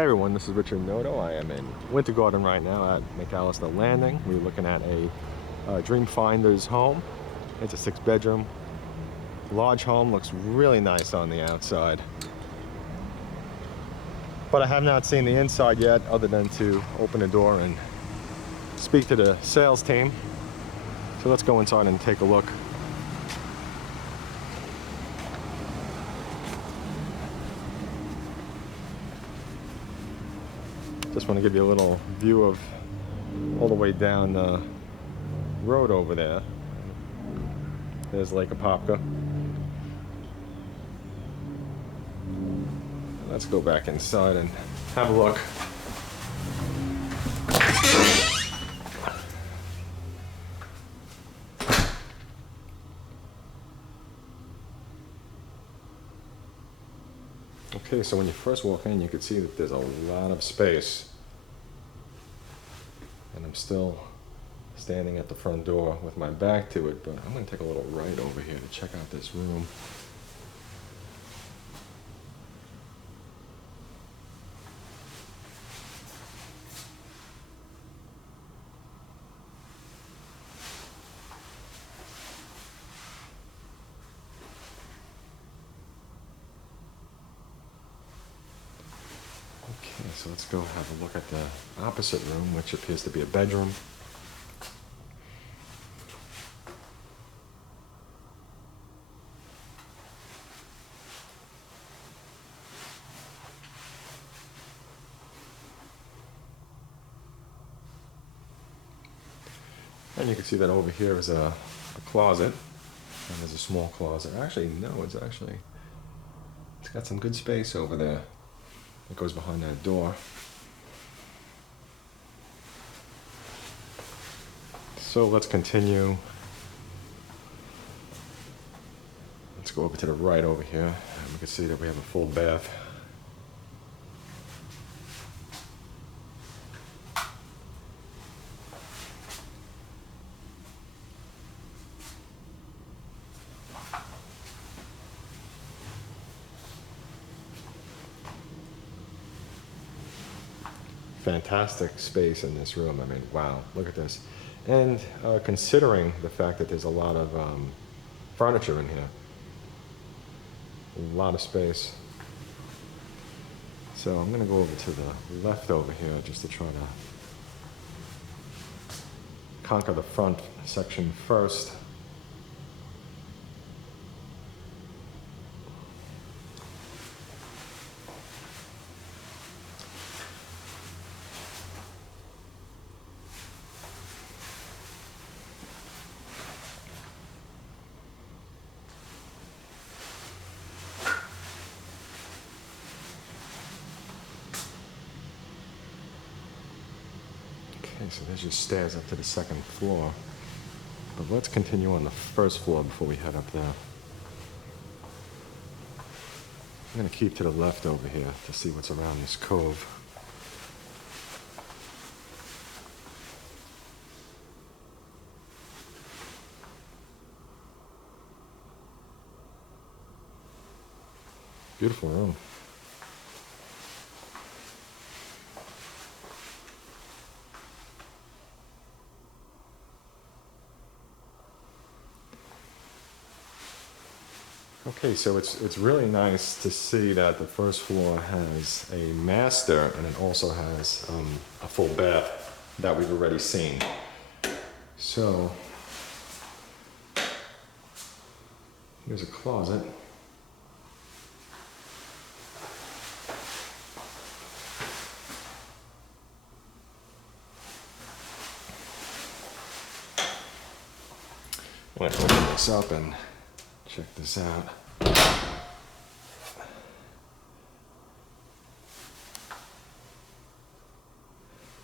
Hey everyone, this is Richard Noto. I am in Winter Garden right now at Mcallister Landing. We're looking at a Dream Finder's home. It's a 6-bedroom, large home. Looks really nice on the outside. But I have not seen the inside yet, other than to open the door and speak to the sales team. So let's go inside and take a look. Just want to give you a little view of all the way down the road over there. There's Lake Apopka. Let's go back inside and have a look. Okay, so when you first walk in, you can see that there's a lot of space. And I'm still standing at the front door with my back to it, but I'm going to take a little right over here to check out this room. Okay, so let's go have a look at the opposite room, which appears to be a bedroom. And you can see that over here is a closet, and there's a small closet. Actually, no, it's got some good space over there. It goes behind that door. So let's continue. Let's go over to the right over here, and we can see that we have a full bath. Fantastic space in this room. I mean, wow, look at this. And considering the fact that there's a lot of furniture in here, a lot of space. So I'm going to go over to the left over here just to try to conquer the front section first. Okay, so there's your stairs up to the second floor. But let's continue on the first floor before we head up there. I'm going to keep to the left over here to see what's around this cove. Beautiful room. Okay, so it's really nice to see that the first floor has a master, and it also has a full bath that we've already seen. So here's a closet. I'm going to open this up and check this out.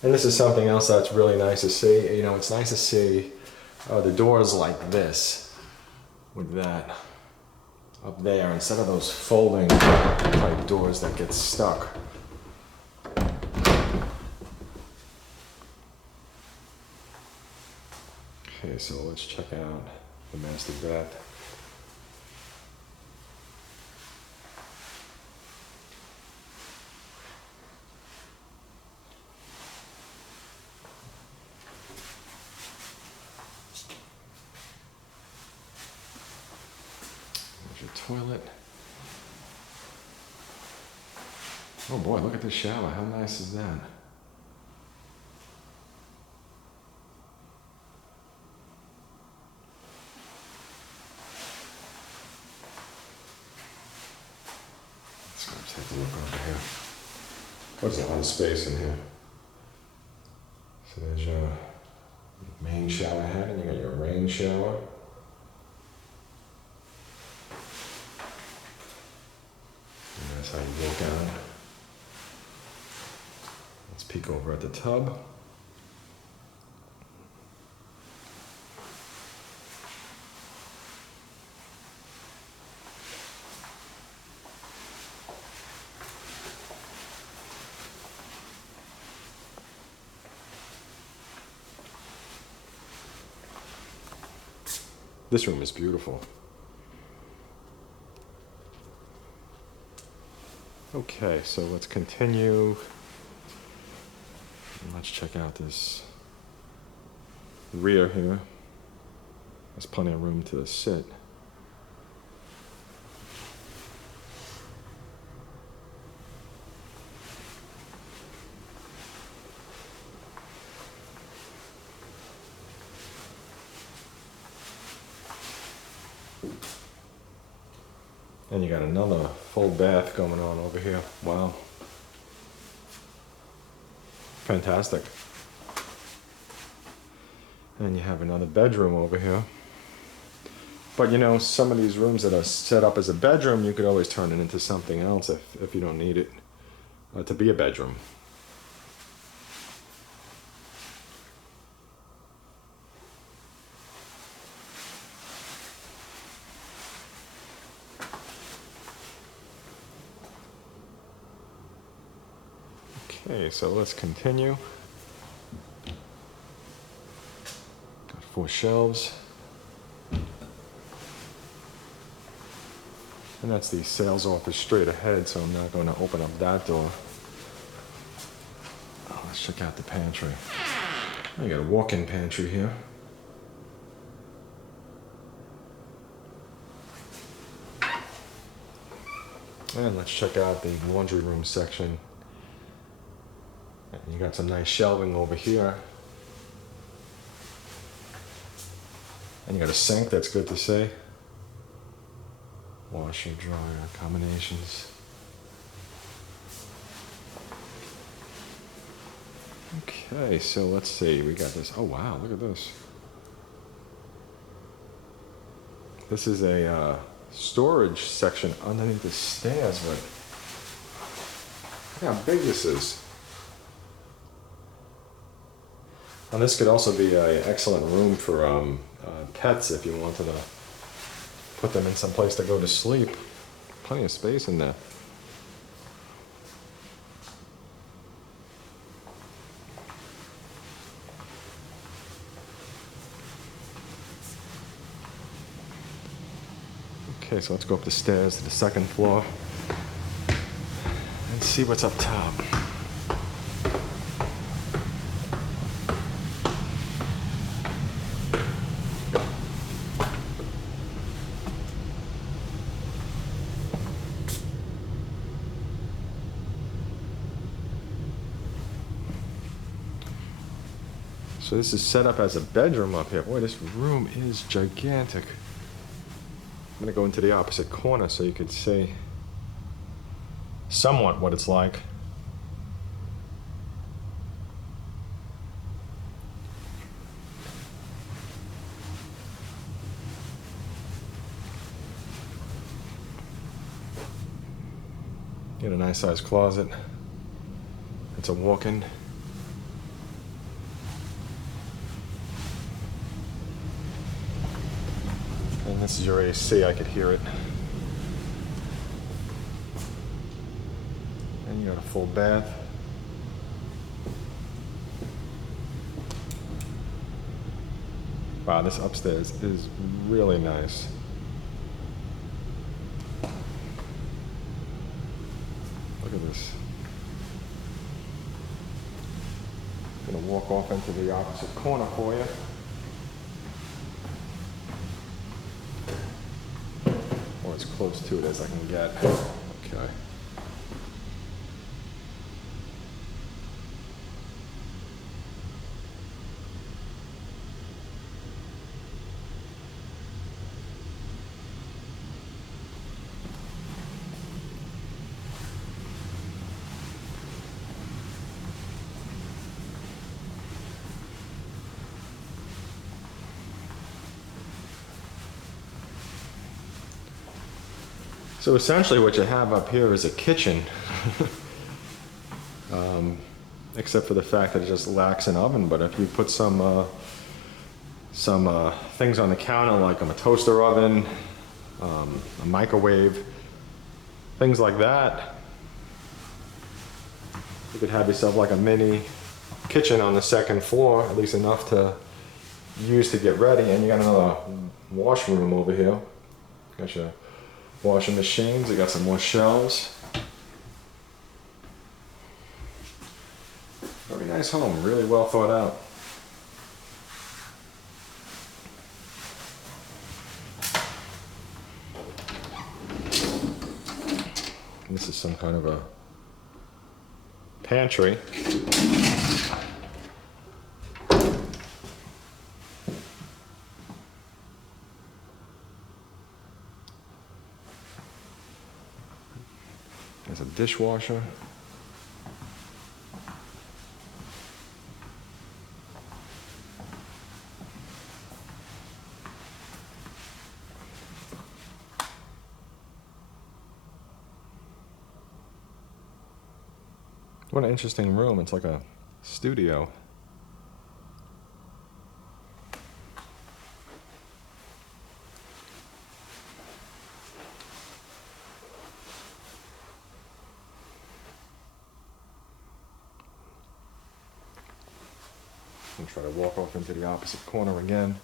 And this is something else that's really nice to see. You know, it's nice to see the doors like this, with that up there, instead of those folding type doors that get stuck. Okay, so let's check out the master bath. toilet. Oh boy, look at this shower. How nice is that? Let's take a look over here. There's a lot of space in here. So there's your main shower head, and you got your rain shower. And that's how you walk out. Let's peek over at the tub. This room is beautiful. Okay, so let's continue. Let's check out this rear here. There's plenty of room to sit. And you got another full bath going on over here. Wow. Fantastic. And you have another bedroom over here. But you know, some of these rooms that are set up as a bedroom, you could always turn it into something else if you don't need it to be a bedroom. Okay, so let's continue. Got 4 shelves. And that's the sales office straight ahead, so I'm not going to open up that door. Oh, let's check out the pantry. Oh, you got a walk-in pantry here. And let's check out the laundry room section. And you got some nice shelving over here. And you got a sink that's good to see. Washer, dryer, combinations. Okay, so let's see. We got this. Oh wow, look at this. This is a storage section underneath the stairs, but look how big this is. And this could also be an excellent room for pets if you wanted to put them in some place to go to sleep. Plenty of space in there. Okay, so let's go up the stairs to the second floor and see what's up top. So this is set up as a bedroom up here. Boy, this room is gigantic. I'm gonna go into the opposite corner so you could see somewhat what it's like. Get a nice sized closet. It's a walk-in. And this is your AC, I could hear it. And you got a full bath. Wow, this upstairs is really nice. Look at this. I'm gonna walk off into the opposite corner for you. It's close to it as I can get. Okay. So essentially what you have up here is a kitchen, except for the fact that it just lacks an oven. But if you put some things on the counter, like a toaster oven, a microwave, things like that, you could have yourself like a mini kitchen on the second floor, at least enough to use to get ready. And you got another washroom over here. Got your washing machines, you got some more shelves. Very nice home, really well thought out. This is some kind of a pantry. There's a dishwasher. What an interesting room. It's like a studio. I'm try to walk off into the opposite corner again.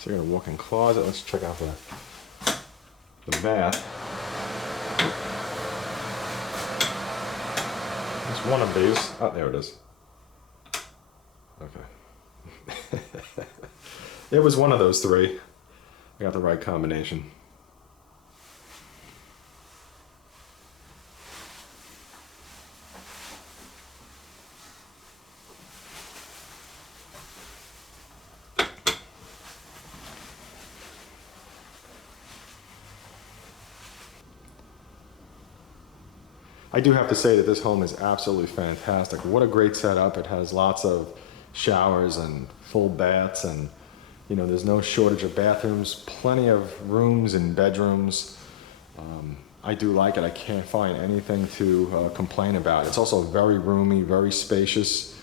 So you're gonna walk-in closet. Let's check out the bath. It's one of these. Oh, there it is. Okay. It was one of those three. I got the right combination. I do have to say that this home is absolutely fantastic. What a great setup. It has lots of showers and full baths, and you know, there's no shortage of bathrooms, plenty of rooms and bedrooms. I do like it. I can't find anything to complain about. It's also very roomy, very spacious.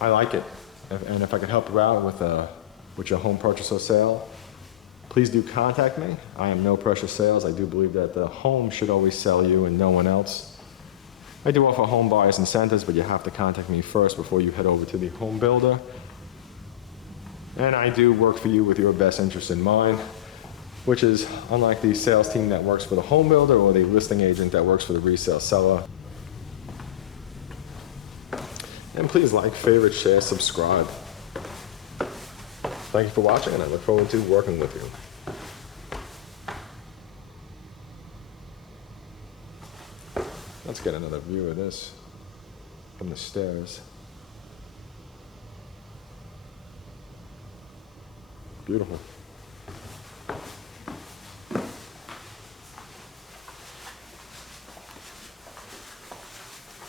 I like it. And if I could help you out with your home purchase or sale, please do contact me. I am no pressure sales. I do believe that the home should always sell you and no one else. I do offer home buyers incentives, but you have to contact me first before you head over to the home builder. And I do work for you with your best interest in mind, which is unlike the sales team that works for the home builder or the listing agent that works for the resale seller. And please like, favorite, share, subscribe. Thank you for watching, and I look forward to working with you. Let's get another view of this from the stairs. Beautiful.